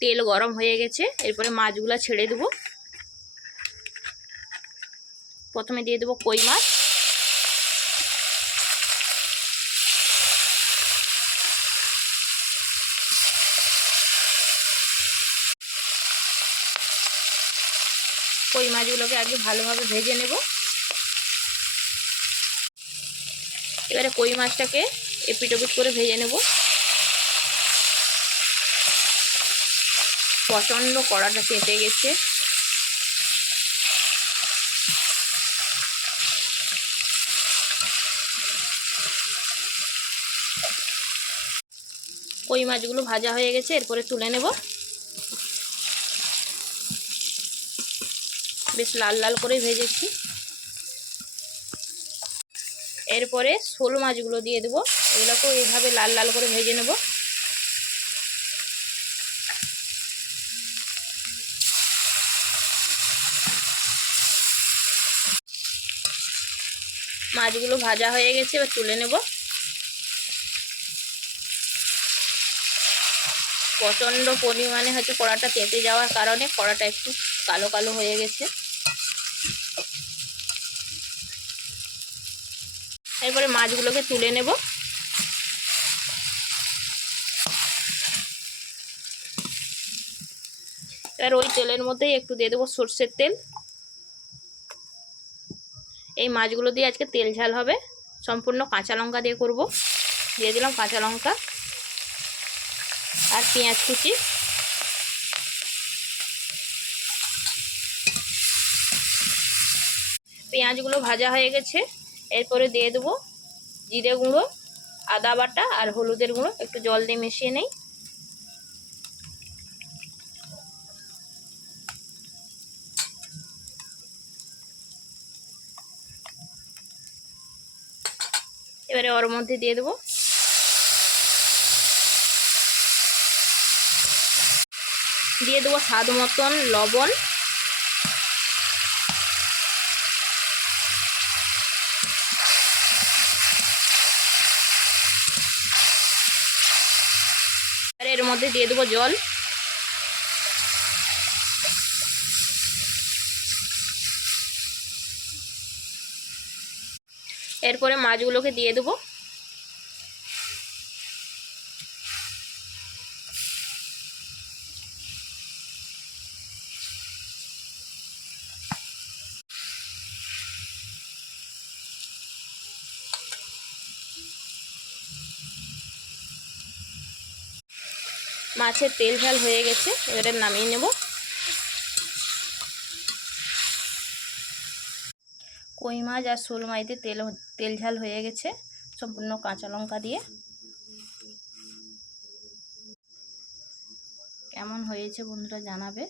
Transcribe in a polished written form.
তেল গরম হয়ে গেছে, এরপরে মাছগুলো ছেড়ে দেবো। প্রথমে দিয়ে দেবো কই মাছ। কই মাছগুলোকে আগে ভালোভাবে ভেজে নেব। এবারে কই মাছটাকে এপিট ওপিট করে ভেজে নেব। প্রচণ্ড কড়াটা চেপে গেছে। কই মাছগুলো ভাজা হয়ে গেছে, এরপরে তুলে নেব। বেশ লাল লাল করে ভেজেছি। এরপরে শোল মাছগুলো দিয়ে দেবো, এগুলোকেও এইভাবে লাল লাল করে ভেজে নেব। মাছগুলো ভাজা হয়ে গেছে, এবার তুলে নেব। প্রচণ্ড পরিমাণে হচ্ছে কড়াটা তেতে যাওয়ার কারণে কড়াটা একটু কালো কালো হয়ে গেছে। এরপরে মাছগুলোকে তুলে নেব। এবার ওই তেলের মধ্যেই একটু দিয়ে দেবো সর্ষের তেল। এই মাছগুলো দিয়ে আজকে তেল ঝাল হবে, সম্পূর্ণ কাঁচা লঙ্কা দিয়ে করব। দিয়ে দিলাম কাঁচা লঙ্কা আর পেঁয়াজ কুচি। পেঁয়াজগুলো ভাজা হয়ে গেছে, এরপরে দিয়ে দেবো জিরে গুঁড়ো, আদা বাটা আর হলুদের গুঁড়ো। একটু জল দিয়ে মিশিয়ে নেই। এবারে ওর মধ্যে দিয়ে দেবো স্বাদ মতন লবণ। আর এর মধ্যে দিয়ে দেবো জল। এরপরে মাছগুলোকে দিয়ে দেবো। মাছের তেল ঝাল হয়ে গেছে, এবারে নামিয়ে নেব। কই মাছ আর শোল মাছ দিয়ে তেল ঝাল হয়ে গেছে, সম্পূর্ণ কাঁচা লঙ্কা দিয়ে। কেমন হয়েছে বন্ধুরা জানাবে।